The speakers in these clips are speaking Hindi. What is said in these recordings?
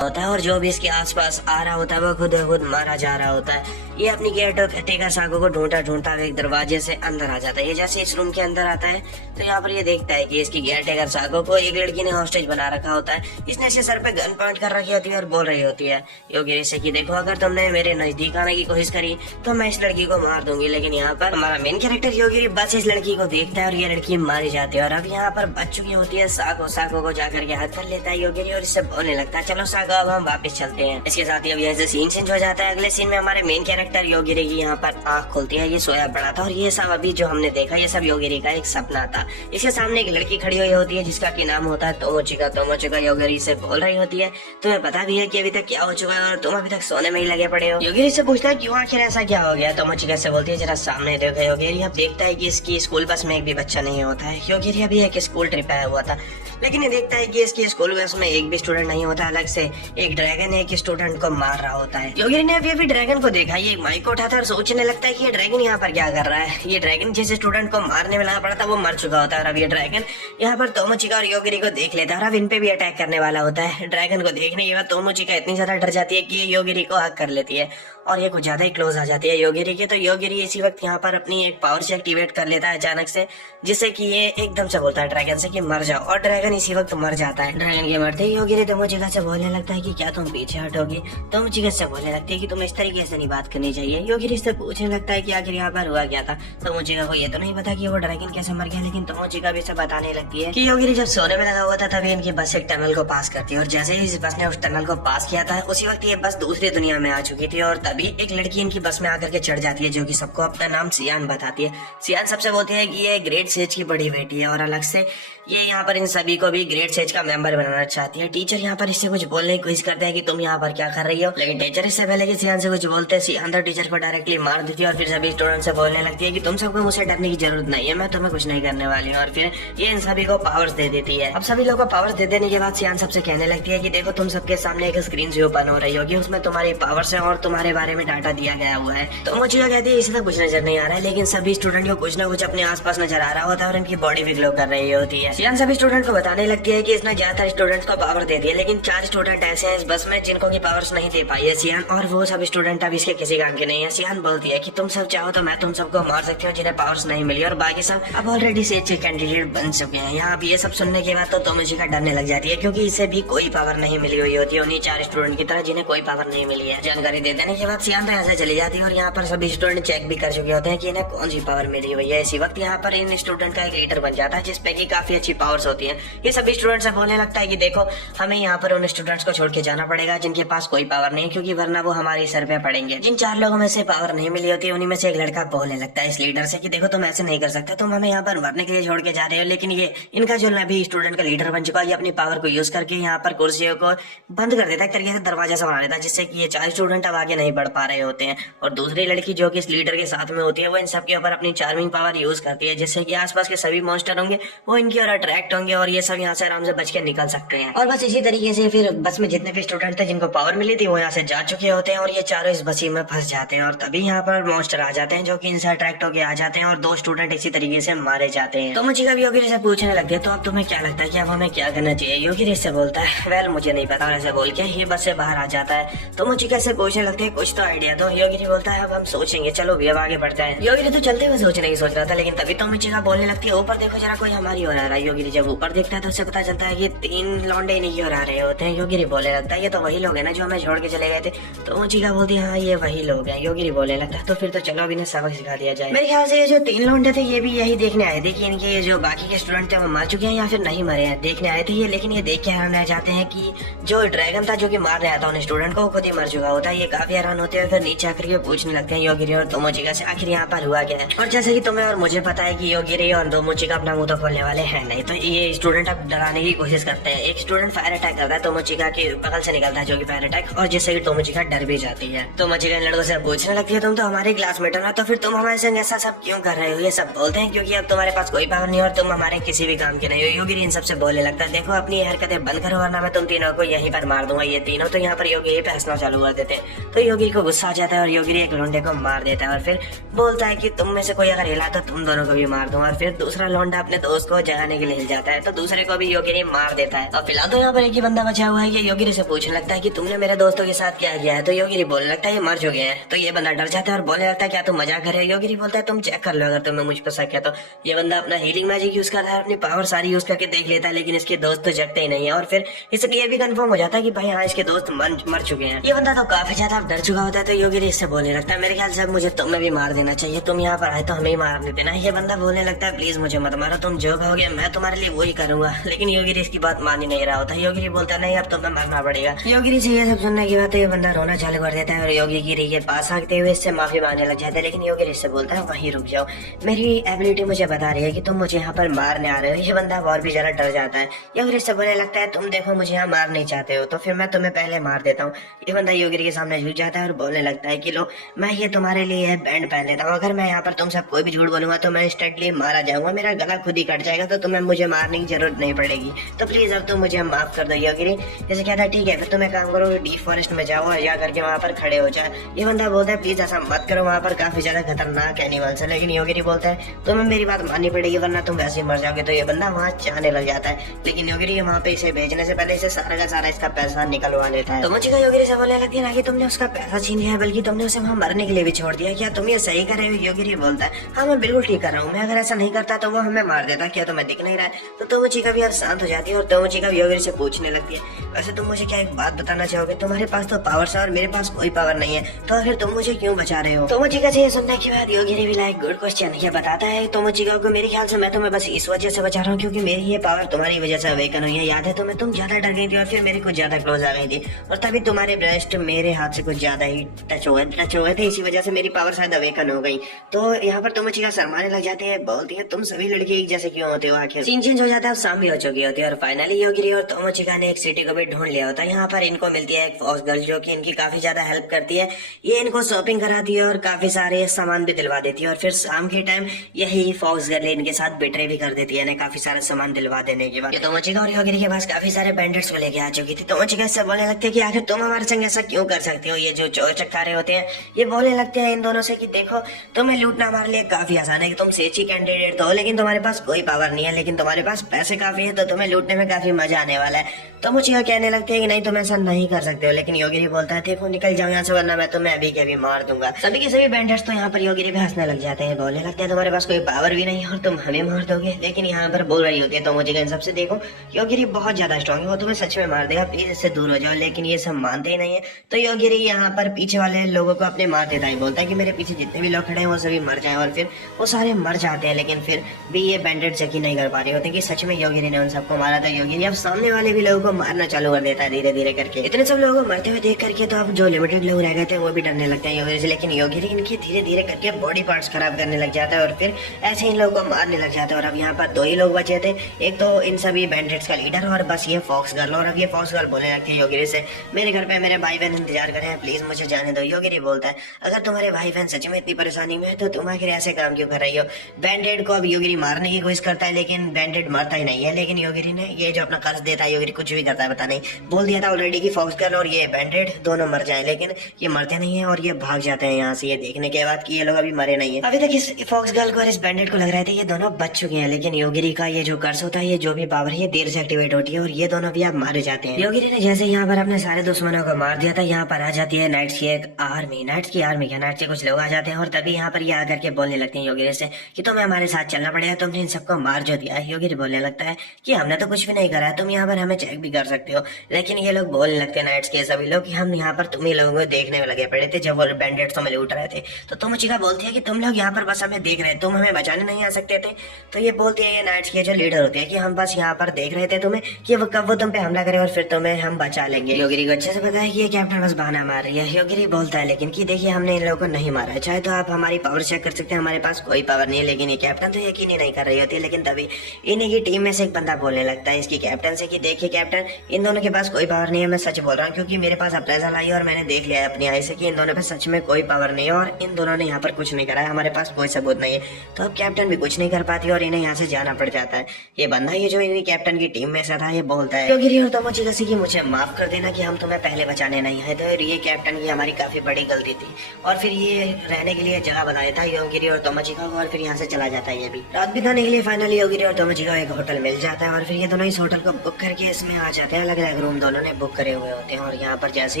होता है और जो भी इसके आसपास आ रहा होता है वो खुद खुद मारा जा रहा होता है। ये अपनी केयर टेकर साको को ढूंढता ढूंढता एक दरवाजे से अंदर आ जाता है। ये जैसे इस रूम के अंदर आता है तो यहाँ पर ये देखता है कि इसकी केयर टेकर साको को एक लड़की ने हॉस्टेज बना रखा होता है। इसने इसके सर पे गन पॉइंट कर रखी होती है और बोल रही होती है योगिरी से कि देखो अगर तुमने मेरे नजदीक आने की कोशिश करी तो मैं इस लड़की को मार दूंगी। लेकिन यहाँ पर हमारा मेन कैरेक्टर योगिरी बस इस लड़की को देखता है और ये लड़की मारी जाती है। और अब यहाँ पर बच चुकी होती है साको। साको को जाकर के हाथ कर लेता है योगिरी और इससे बोलने लगता है चलो साको अब हम वापस चलते हैं। इसके साथ ही अब यहाँ से सीन चेंज हो जाता है। अगले सीन में हमारे मेन कैरेक्टर योगिरी की यहाँ पर आँख खुलती है। ये सोया पड़ा था और ये सब अभी जो हमने देखा ये सब योगिरी का एक सपना था। इसके सामने एक लड़की खड़ी हुई होती है जिसका की नाम होता है तोमोचिका। तोमोचिका योगिरी से बोल रही होती है तुम्हें पता भी है कि अभी तक क्या हो चुका है और तुम अभी तक सोने में ही लगे पड़े हो। योगिरी से पूछता है क्यों आखिर ऐसा क्या हो गया। तोमोचिका से बोलती है जरा सामने देखो। योगिरी अब देखता है कि इसकी स्कूल बस में एक भी बच्चा नहीं होता है। योगिरी अभी एक स्कूल ट्रिप आया हुआ था लेकिन ये देखता है कि इसकी स्कूल बस में एक भी स्टूडेंट नहीं होता। अलग से एक ड्रैगन एक स्टूडेंट को मार रहा होता है। योगिरी ने अभी ड्रैगन को देखा। ये माइक को उठाता है और सोचने लगता है कि ये ड्रैगन यहाँ पर क्या कर रहा है। ये ड्रैगन जिस स्टूडेंट को मारने में लगा पड़ा था वो मर चुका होता है और अब ये ड्रैगन यहाँ पर तोमोचिका और योगिरी को देख लेता है और अब इन पे भी अटैक करने वाला होता है। ड्रैगन को देखने के बाद तोमोचिका इतनी ज्यादा डर जाती है कि ये योगिरी को हक कर लेती है और ये कुछ ज्यादा ही क्लोज आ जाती है योगिरी के। तो योगिरी इसी वक्त यहाँ पर अपनी एक पावर से एक्टिवेट कर लेता है अचानक से, जिससे कि ये एकदम से बोलता है ड्रैगन से कि मर जाओ और ड्रैगन इसी वक्त मर जाता है। ड्रैगन के मरते ही योगिरी तोमोचिका से बोलने लगता है कि क्या तुम पीछे हटोगी। तोमोचिका से बोलने लगती है कि तुम इस तरीके से नहीं बात करनी चाहिए। योगिरी से पूछने लगता है कि आखिर यहाँ पर हुआ क्या था। तोमोचिका को ये तो नहीं पता कि वो ड्रैगन कैसे मर गया, लेकिन तोमोचिका भी से बताने लगती है कि योगिरी जब सोने में लगा हुआ था तभी इनकी बस एक टनल को पास करती है और जैसे ही इस बस ने उस टनल को पास किया था उसी वक्त ये बस दूसरी दुनिया में आ चुकी थी और तभी एक लड़की इनकी बस में आकर के चढ़ जाती है जो कि सबको अपना नाम सियान बताती है। सियान सबसे बोलती है कि ये ग्रेट सेज की बड़ी बेटी है और अलग से ये यहाँ पर इन सभी को भी ग्रेट सेज का मेंबर बनाना चाहती है। टीचर यहाँ पर इससे कुछ बोलने की कोशिश करते हैं कि तुम यहाँ पर क्या कर रही हो, लेकिन टीचर इससे पहले कि सियान से कुछ बोलते हैं सियान तो टीचर को डायरेक्टली मार देती है और फिर सभी स्टूडेंट से बोलने लगती है कि तुम सबको मुझसे डरने की जरूरत नहीं है, मैं तुम्हें कुछ नहीं करने वाली हूँ। और फिर ये इन सभी को पावर्स दे देती है। अब सभी लोगों को पावर्स दे देने के बाद सियान सबसे कहने लगती है कि देखो तुम सबके सामने एक स्क्रीन से ओपन हो रही होगी, उसमें तुम्हारी पावर्स है और तुम्हारे बारे में डाटा दिया गया हुआ है। तो मुझे कहती है इसे तो कुछ नजर नहीं आ रहा है, लेकिन सभी स्टूडेंट को कुछ ना कुछ अपने आसपास नजर आ रहा होता है और इनकी बॉडी भी ग्लो कर रही होती है। सियान सभी स्टूडेंट को बताने लगती है कि इसने ज्यादातर स्टूडेंट्स को पावर दे दी है, लेकिन 4 स्टूडेंट ऐसे हैं इस बस में जिनको की पावर्स नहीं दे पाई है सियान, और वो सब स्टूडेंट अब इसके किसी काम के नहीं है। सियान बोलती है कि तुम सब चाहो तो मैं तुम सबको मार सकती हूँ जिन्हें पावर्स नहीं मिली और बाकी सब अब ऑलरेडी सेज के कैंडिडेट बन चुके हैं। यहाँ ये सब सुनने के बाद तो तोमोचिका डरने लग जाती है क्योंकि इसे भी कोई पावर नहीं मिली हुई होती है उन्हीं 4 स्टूडेंट की तरह जिन्हें कोई पावर नहीं मिली है। जानकारी दे देने के बाद सियान तो ऐसे चली जाती है और यहाँ पर सभी स्टूडेंट चेक भी कर चुके होते हैं कि इन्हें कौन सी पावर मिली हुई है। इसी वक्त यहाँ पर इन स्टूडेंट का एक लीडर बन जाता है जिसपे की काफी अच्छी पावर्स होती है। ये सभी स्टूडेंट से बोलने लगता है कि देखो हमें यहाँ पर उन स्टूडेंट्स को छोड़ के जाना पड़ेगा जिनके पास कोई पावर नहीं, क्योंकि वरना वो हमारे सर पे पड़ेंगे। जिन 4 लोगों में से पावर नहीं मिली होती है उन्हीं में से एक लड़का बोलने लगता है इस लीडर से कि देखो तुम ऐसे नहीं कर सकते, तुम हमें यहाँ पर मरने के लिए छोड़ के जा रहे हो। लेकिन ये इनका जो अभी स्टूडेंट का लीडर बन चुका है ये अपनी पावर को यूज करके यहाँ पर कुर्सियों को बंद कर देता है, एक तरीके से दरवाजा से बना देता है, जिससे कि ये 4 स्टूडेंट अब आगे नहीं बढ़ पा रहे होते हैं। और दूसरी लड़की जो कि इस लीडर के साथ में होती है वो इन सबके ऊपर अपनी चार्मिंग पावर यूज करती है, जिससे कि आसपास के सभी मॉन्स्टर होंगे वो इनकी ओर अट्रैक्ट होंगे और ये सब यहाँ से आराम से बच के निकल सकते हैं। और बस इसी तरीके से फिर बस में जितने भी स्टूडेंट थे जिनको पावर मिली थी वो यहाँ से जा चुके होते हैं और ये चारों इस बसी में फंस जाते हैं और तभी यहाँ पर मॉन्स्टर आ जाते हैं जो कि इनसे अट्रैक्ट होके आ जाते हैं और 2 स्टूडेंट इसी तरीके से मारे जाते हैं। तो मुझे कभी योगिरी से पूछने लगते हैं तो अब तुम्हें क्या लगता है कि अब हमें क्या करना चाहिए। योगिरी से बोलता है वेल मुझे नहीं पता, और ऐसे बोल के ये बस से बाहर आ जाता है। तो मुझे कैसे पूछने लगते हैं कुछ तो आइडिया दो। योगिरी बोलता है अब हम सोचेंगे, चलो भी अब आगे बढ़ते हैं। योगिरी तो चलते हुए सोचने की सोच रहा था, लेकिन तभी तो मुझे बोलने लगती है ऊपर देखो जरा कोई हमारी ओर आ रहा है। योगिरी जब ऊपर देखता है तो उसे पता चलता है कि 3 लौंडे नहीं और आ रहे होते हैं। योगिरी बोलने लगता है ये तो वही लोग हैं ना जो हमें छोड़ के चले गए थे। तो मुझे बोलती है हाँ ये वही लोग हैं। योगिरी बोलने लगता है तो फिर तो चलो अभी इन्हें सबक सिखा दिया जाए। मेरे ख्याल से ये जो 3 लौंडे थे ये भी यही देखने आए थे कि इनके ये जो बाकी के स्टूडेंट थे वो मर चुके हैं या फिर नहीं मरे हैं, देखने आए थे ये। लेकिन ये देख के हैरान रह जाते हैं कि जो ड्रैगन था जो कि मारने आया था उन स्टूडेंट को वो खुद ही मर चुका होता है। ये काफी हैरान होते हैं, फिर नीचे आकर के पूछने लगते हैं योगिरी और तोमोचिका से आखिर यहाँ पर हुआ क्या है। और जैसे कि तुम्हें और मुझे पता है कि योगिरी और तोमोचिका अपना मुंह तो खोलने वाले हैं नहीं, तो ये स्टूडेंट अब डराने की कोशिश करते हैं। एक स्टूडेंट फायर अटैक करता है तोमोचिका के बगल से निकलता है जो कि फायर अटैक, और जिससे कि तोमोचिका डर भी जाती है। तोमोचिका इन लड़कों से पूछने लगती है तुम तो हमारे क्लासमेट हो ना, तो फिर तुम हमारे संग ऐसा सब क्यों कर रहे हो। ये सब बोलते हैं क्योंकि अब तुम्हारे पास कोई पावर नहीं और तुम हमारे किसी भी काम के नहीं हो। योगिरी इन सबसे बोलने लगता है देखो अपनी हरकतें बंद करो वरना मैं तुम तीनों को यहीं पर मार दूंगा। ये तीनों तो यहाँ पर योगिरी पे हंसना चालू कर देते हैं। तो योगिरी को गुस्सा आ जाता है और योगिरी एक लौंडे को मार देता है और फिर बोलता है कि तुम में से कोई अगर हिला तो तुम दोनों को भी मार दूंगा। और फिर दूसरा लौंडा अपने दोस्त को जगाने बचाने के लिए हिल जाता है तो दूसरे को भी योगिरी मार देता है। तो फिलहाल तो यहाँ पर एक ही बंदा बचा हुआ है। ये योगिरी से पूछने लगता है कि तुमने मेरे दोस्तों के साथ क्या किया है। तो योगिरी बोलने लगता है ये मर चुके हैं। तो ये बंदा डर जाता है और बोलने लगता है क्या तुम मजाक कर रहे हो। योगिरी बोलता है तुम चेक कर लो अगर तुम्हें मुझ पर शक है तो। ये बंदा अपना हीलिंग मैजिक यूज करता है, अपनी पावर सारी यूज करके देख लेता है, लेकिन इसके दोस्त तो जगते ही नहीं है। और फिर इससे ये भी कंफर्म हो जाता है कि भाई हाँ इसके दोस्त मर चुके हैं। ये बंदा तो काफी ज्यादा डर चुका होता है। तो योगिरी इससे बोलने लगता है मेरे ख्याल से अब मुझे तुम्हें भी मार देना चाहिए, तुम यहाँ पर आए तो हमें ही मार देना। ये बंदा बोलने लगता है प्लीज मुझे मत मारो, तुम जो कहोगे मैं तुम्हारे लिए वही करूंगा। लेकिन योगिरी इसकी बात मान ही नहीं रहा होता। योगिरी बोलता है नहीं अब तुम्हें मरना पड़ेगा। योगिरी से ये सब सुनने के बाद ये बंदा रोना चालू कर देता है और योगिरी के पास आते हुए इससे माफी मांगने लग जाता है। लेकिन योगिरी इससे बोलता है वहीं रुक जाओ, मेरी एबिलिटी मुझे बता रही है कि तुम मुझे यहाँ पर मारने आ रहे हो। ये बंदा और भी ज्यादा डर जाता है। योगिरी से बोलने लगता है तुम देखो मुझे यहाँ मार नहीं चाहते हो तो फिर मैं तुम्हें पहले मार देता हूँ। ये बंदा योगिरी के सामने झुक जाता है और बोलने लगता है कि लो मैं ये तुम्हारे लिए बैंड पहन लेता हूँ, अगर मैं यहाँ पर तुमसे कोई भी झूठ बोलूंगा तो मैं इंस्टेंटली मारा जाऊंगा, मेरा गला खुद ही कट जाएगा, तो तुम्हें मुझे मारने की जरूरत नहीं पड़ेगी। तो प्लीज अब तुम मुझे माफ कर दो। योगिरी जैसे कहता है ठीक है फिर तुम एक काम करो डीप फॉरेस्ट में जाओ और जा करके वहाँ पर खड़े हो जाए। ये बंदा बोलता है प्लीज ऐसा मत करो, वहाँ पर काफी ज्यादा खतरनाक एनिमल्स है। लेकिन योगिरी बोलता है तुम्हें मेरी बात माननी पड़ेगी वरना तुम वैसे ही मर जाओगे। तो ये बंदा वहाँ जाने लग जाता है। लेकिन योगिरी वहाँ पे इसे भेजने से पहले इसे सारा का सारा इसका पैसा निकलवा लेता है। तो मुझे योगिरी से बोलने लगती है ना कि तुमने उसका पैसा छीन लिया है बल्कि तुमने उसे वहाँ मरने के लिए भी छोड़ दिया, क्या तुम ये सही कर रहे हो। योगिरी बोलता है हाँ मैं बिल्कुल ठीक कर रहा हूँ, मैं अगर ऐसा नहीं करता तो वो हमें मार देता, क्या तुम्हें दिख नहीं रहा है। तो तोमोचिका भी अब शांत हो जाती है और तोमोचिका भी योगिरी से पूछने लगती है वैसे तुम मुझे क्या एक बात बताना चाहोगे, तुम्हारे पास तो पावर है और मेरे पास कोई पावर नहीं है, तो फिर तुम मुझे क्यों बचा रहे हो। तोमोचिका से ये सुनने के बाद योगिरी भी लाइक गुड क्वेश्चन ये बताता है तोमोचिका को मेरे ख्याल से मैं तुम्हें बस इस वजह से बचा रहा हूँ क्योंकि मेरी ये पावर तुम्हारी वजह से अवेकन हुई है। याद है तुम्हें, तुम ज्यादा डर गई थी और फिर मेरे कुछ ज्यादा क्लोज आ गई थी और तभी तुम्हारे ब्रेस्ट मेरे हाथ से कुछ ज्यादा ही टच हो गए थे, इसी वजह से मेरी पावर शायद अवेकन हो गई। तो यहाँ पर तोमोचिका शर्माने लग जाती है, बोलती है तुम सभी लड़के एक जैसे क्यों होते हो। आखिर सीन चेंज हो जाता है, अब शाम भी हो चुकी होती है और फाइनली योगिरी और तोमोचिका ने एक सिटी को भी ढूंढ लिया होता है। यहाँ पर इनको मिलती है एक फॉक्स गर्ल जो कि इनकी काफी ज्यादा हेल्प करती है, ये इनको शॉपिंग कराती है और काफी सारे सामान भी दिलवा देती है। और फिर शाम के टाइम यही फॉक्स गर्ल इनके साथ बिट्रे भी कर देती है काफी सारा सामान दिलवा देने के बाद। तोमोचिका और योगिरी के पास काफी सारे बैंडेड्स को लेके आ चुकी थी। तोमोचिका इससे बोलने लगती है कि आखिर तुम हमारे संग ऐसा क्यों कर सकते हो। ये जो चोर चक्कारे होते हैं ये बोलने लगते हैं इन दोनों से कि देखो तुम्हें लूटना हमारे लिए काफी आसान है कि तुम सेची कैंडिडेट तो हो लेकिन तुम्हारे पास कोई पावर नहीं है, लेकिन तुम्हारे पास पैसे काफी है तो तुम्हें लूटने में काफी मजा आने वाला है। तो मुझे कहने लगते हैं कि नहीं तुम ऐसा नहीं कर सकते हो। लेकिन योगिरी बोलता है देखो निकल जाओ यहाँ से वरना मैं तुम्हें अभी के अभी मार दूंगा। सभी के सभी बैंडेड्स तो यहाँ पर योगिरी भी हंसने लग जाते हैं, बोलने लगते हैं तुम्हारे पास कोई पावर भी नहीं है और तुम हमें मार दोगे। लेकिन यहाँ पर बोल रही होती है तो मुझे इन सबसे देखो योगिरी बहुत ज्यादा स्ट्रॉन्ग है, वो तुम्हें सच में मार देगा, प्लीज इससे दूर हो जाओ। लेकिन ये सब मानते ही नहीं है। तो योगिरी यहाँ पर पीछे वाले लोगों को अपने मार देता है, बोलता है कि मेरे पीछे जितने भी लोग खड़े हैं वो सभी मर जाएं। और फिर वो सारे मर जाते हैं। लेकिन फिर भी ये बैंडेड यकीन नहीं कर पा रहे होते कि सच में योगिरी ने उन सबको मारा था। योगिरी अब सामने वाले भी लोगों को मारना चालू कर देता है धीरे धीरे करके। इतने सब लोगों को मरते हुए देख करके तो अब जो लिमिटेड लोग रह गए थे वो भी डरने लगते हैं योगिरी से। लेकिन योगिरी इनके धीरे धीरे करके बॉडी पार्ट्स खराब करने लग जाता है और फिर ऐसे इन लोगों को मारने लग जाता है। और अब यहाँ पर दो ही लोग बचे थे, एक तो इन सभी बैंडेड्स का लीडर और बस ये फॉक्स गर्ल। और अब ये फॉक्स गर्ल बोलने लगती है योगिरी से मेरे घर पे मेरे भाई बहन इंतजार कर रहे हैं, प्लीज मुझे जाने दो। योगिरी बोलता है अगर तुम्हारे भाई बहन सच में इतनी परेशानी में है तो तुम आखिर ऐसे काम क्यों कर रही हो। बैंडेड को अब योगिरी मारने की कोशिश करता है लेकिन बैंडेड मरता ही नहीं है। लेकिन योगिरी ने ये जो अपना कर्ज देता है योगिरी कुछ भी करता है पता नहीं, बोल दिया था ऑलरेडी कि फॉक्स गर्ल और ये बैंडेड दोनों मर जाए, लेकिन ये मरते नहीं है और ये भाग जाते हैं यहाँ से ये देखने के बाद कि ये लोग अभी मरे नहीं है। अभी तक इस फॉक्स गर्ल को और इस बैंडेड को लग रहा था ये दोनों बच चुके हैं, लेकिन योगिरी का ये जो कर्ज होता है ये जो भी पावर है ये देर से एक्टिवेट होती है और ये दोनों भी अब मारे जाते हैं। योगिरी ने जैसे यहाँ पर अपने सारे दुश्मनों को मार दिया था यहाँ पर आ जाती है नाइट्स की एक आर्मी। नाइट्स की आर्मी क्या, नाइट्स के कुछ लोग आ जाते हैं और तभी यहाँ पर ये आकर के बोलने लगते हैं योगिरी से कि तुम्हें हमारे साथ चलना पड़ेगा, तुमने इन सबको मार जो दिया है। योगिरी बोलने लगता है कि हमने तो कुछ भी नहीं करा है, तुम यहाँ पर हमें चेक भी कर सकते हो। लेकिन ये लोग बोलने लगते हैं नाइट्स के सभी लोग कि हम यहाँ पर तुम्ही लोगों को देखने में लगे पड़े थे जब वो बैंडेड्स हमें लूट रहे थे। तो तोमोचिका बोलती है कि तुम लोग यहाँ पर बस हमें देख रहे थे, तुम हमें बचाने नहीं आ सकते थे। तो ये बोलती है ये नाइट्स के जो लीडर होते हैं कि हम बस यहाँ पर देख रहे थे तुम्हें कि वो कब वो तुम पे हमला करे और फिर तुम्हें हम बचा लेंगे। योगिरी को अच्छे से पता है कि ये कैप्टन बस बहाना मार रही है। योगिरी बोलता है लेकिन कि देखिए हमने इन लोगों को नहीं मारा है, चाहे तो आप हमारी पावर चेक कर सकते हैं, हमारे पास कोई पावर नहीं है। लेकिन ये कैप्टन तो यकीन ही नहीं कर रही होती है। लेकिन तभी इन्हीं की टीम में से एक बंदा बोलने लगता है इसकी कैप्टन से कि देखिए कैप्टन इन दोनों के पास कोई पावर नहीं है, मैं सच बोल रहा हूँ क्योंकि मेरे पास अप्रेजल आई और मैंने देख लिया है अपनी आई से कि इन दोनों पे सच में कोई पावर नहीं है और इन दोनों ने यहाँ पर कुछ नहीं करा है, हमारे पास कोई सबूत नहीं है। तो अब कैप्टन भी कुछ नहीं कर पाती और इन्हें यहाँ से जाना पड़ जाता है। ये बंदा ये जो इन्हीं कैप्टन की टीम में से था ये बोलता है योगिरी और तोमोचिका से कि मुझे माफ कर देना कि हम तुम्हें पहले बचाने नहीं आए थे, ये कैप्टन की हमारी काफी बड़ी गलती थी। और फिर ये रहने के लिए जगह बनाया था योगिरी और तोमोचिका को और फिर यहाँ से चला जाता है। ये भी रात बिताने के लिए फाइनली योगिरी और तोमोची को एक होटल मिल जाता है और फिर ये दोनों इस होटल को बुक करके इसमें आ जाते हैं। अलग अलग रूम दोनों ने बुक करे हुए होते हैं और यहाँ पर जैसे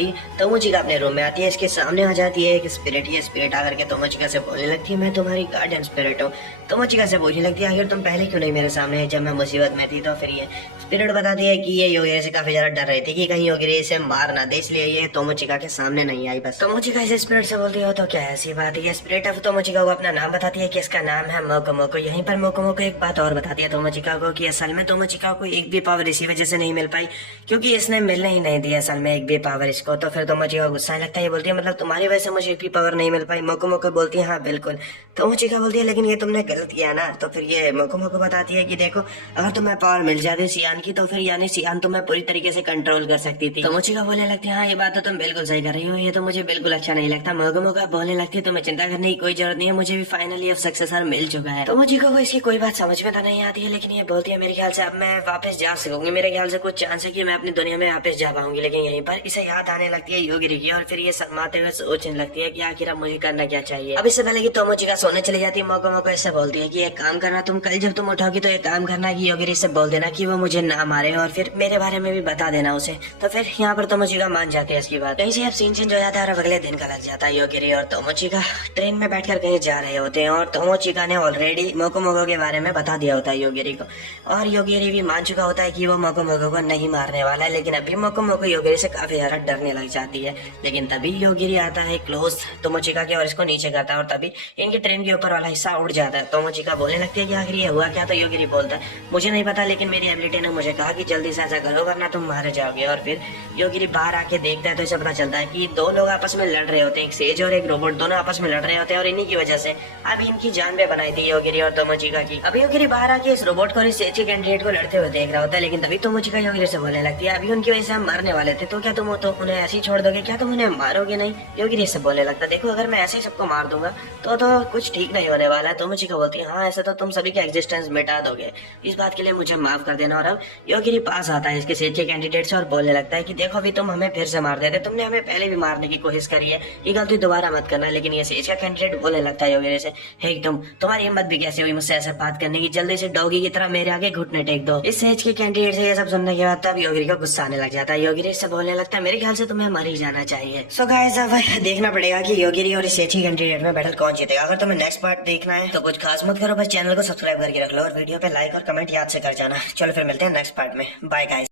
ही तोमोची का अपने रूम में आती है, इसके सामने आ जाती है एक स्पिरिट। ये स्पिरिट आकर के तोमोची से बोलने लगती है, मैं तुम्हारी गार्डियन स्पिरिट हूँ। तोमोची से पूछने लगती है, आखिर तुम पहले क्यों नहीं मेरे सामने जब मैं मुसीबत में थी? तो फिर ये स्पिरिट बताती है कि ये योगिरी से काफी ज्यादा डर रही थी कि कहीं योगिरी इसे मार ना दे, इसलिए ये तोमोचिका के सामने नहीं आई। बस तोमोचिका इसे स्पिरिट से बोलती है, तो क्या ऐसी बात है? स्पिरिट अब तोमोचिका को अपना नाम बताती है कि इसका नाम है मोकोमोको। यहीं पर मोकोमोको एक बात और बताती है तोमोचिका को कि असल में तोमोचिका को एक भी पावर इसी वजह से नहीं मिल पाई क्योंकि इसने मिलने ही नहीं दिया असल में एक भी पावर इसको। तो फिर तोमोचिका गुस्सा आने लगता है, ये बोलती है मतलब तुम्हारी वजह से मुझे एक भी पावर नहीं मिल पाई? मोकोमोको बोलती है हाँ बिल्कुल। तोमोचिका बोलती है लेकिन ये तुमने गलत किया ना। तो फिर ये मोकोमोको बताती है कि देखो अगर तुम्हें पावर मिल जाती सियान की तो फिर यानी सियान तुम्हें पूरी तरीके से कंट्रोल कर सकती थी। तोमोचिका बोलने लगती है, हाँ ये बात तो तुम बिल्कुल सही कर रही हो, ये तो मुझे बिल्कुल अच्छा नहीं लगता। मोकोमोको बोलने लगती है, तुम्हें चिंता करने की कोई जरूरत नहीं है, मुझे भी फाइनली अब सक्सेसर मिल चुका है। तोमोचिका को इसकी कोई बात समझ में तो नहीं आती है, लेकिन ये बोलती है मेरे ख्याल से अब मैं वापस जा सकूंगी, मेरे ख्याल से कुछ चांस है कि मैं अपनी दुनिया में वापस जा पाऊंगी। लेकिन यहीं पर इसे याद आने लगती है योगिरी की और फिर ये शर्माते हुए सोचने लगती है कि आखिर अब मुझे करना क्या चाहिए। अब इससे पहले कि तोमोचिका सोने चली जाती है, मोकोमोको इससे बोलती है कि एक काम करना, तुम कल जब तुम उठोगी तो एक काम करना कि योगिरी से बोल देना कि वो मुझे ना मारे और फिर मेरे बारे में भी बता देना उसे। तो फिर यहाँ पर तोमोचिका मान जाती है इसकी बात। कहीं से अब सीन चेंज हो जाता है और अगले दिन का लग जाता है। योगिरी और तोमोचिका ट्रेन में बैठकर कहीं जा रहे होते हैं और तोमोचिका ने ऑलरेडी मोकोमोको के बारे में बता दिया होता है योगिरी को और योगिरी भी मान चुका होता है कि वो मोकोमोको को नहीं मारने वाला है। लेकिन अभी मोकोमोको योगिरी से काफी ज्यादा डरने लग जाती है। लेकिन तभी योगिरी आता है क्लोज तोमोचिका के और इसको नीचे करता है और तभी इनकी ट्रेन के ऊपर वाला हिस्सा उड़ जाता है। तोमोचिका बोलने लगती है कि आखिर ये हुआ क्या? तो योगिरी बोलता है मुझे नहीं पता, लेकिन मेरी एबिलिटी ने मुझे कहा कि जल्दी से ऐसा करो वरना तुम मारे जाओगे। और फिर योगिरी बाहर आके देखता है तो इसे पता चलता है कि दो लोग आपस में लड़ रहे होते हैं, एक सेज और एक रोबोट, दोनों आपस में लड़ रहे होते हैं और इन्हीं की वजह से अभी इनकी जान पे बनाई थी योगिरी और तोमोचिका की। अभी योगिरी बाहर आके इस रोबोट को और इस सेज के कैंडिडेट को लड़ते हुए देख रहा होता है, लेकिन तभी तोमोचिका योगिरी से बोलने लगती है अभी उनकी वजह से हम मरने वाले थे, तो क्या तुम तो उन्हें ऐसे ही छोड़ दोगे? क्या तुम उन्हें मारोगे नहीं? योगिरी से बोलने लगता है देखो अगर मैं ऐसे ही सबको मार दूंगा तो कुछ ठीक नहीं होने वाला है। तोमोचिका बोलती है हाँ ऐसा तो तुम सभी का एग्जिस्टेंस मिटा दोगे, इस बात के लिए मुझे माफ कर देना। और अब योगिरी पास आता है इसके सेज के कैंडिडेट से और बोलने लगता है कि देखो अभी तुम हमें फिर से मार देते, तुमने हमें पहले भी मारने की कोशिश करी है, ये गलती दोबारा मत करना। लेकिन ये सेज का कैंडिडेट बोलने लगता है योगिरी से, हे तुम्हारी हिम्मत भी कैसे हुई मुझसे ऐसे बात करने की, जल्दी से डॉगी की तरह मेरे आगे घुटने टेक दो। इस सेज के कैंडिडेट से ये सब सुनने के बाद तब योगिरी को गुस्सा आने लग जाता है। योगिरी से बोलने लगता है मेरे ख्याल से तुम्हें मर ही जाना चाहिए। सो गाइस अब देखना पड़ेगा कि योगिरी और इस सेज के कैंडिडेट में बैटल कौन जीतेगा। अगर तुम्हें नेक्स्ट पार्ट देखना है तो कुछ खास मत करो, बस चैनल को सब्सक्राइब करके रख लो और वीडियो पे लाइक और कमेंट याद से कर जाना। चलो फिर मिलते हैं नेक्स्ट पार्ट में, बाय गाइस।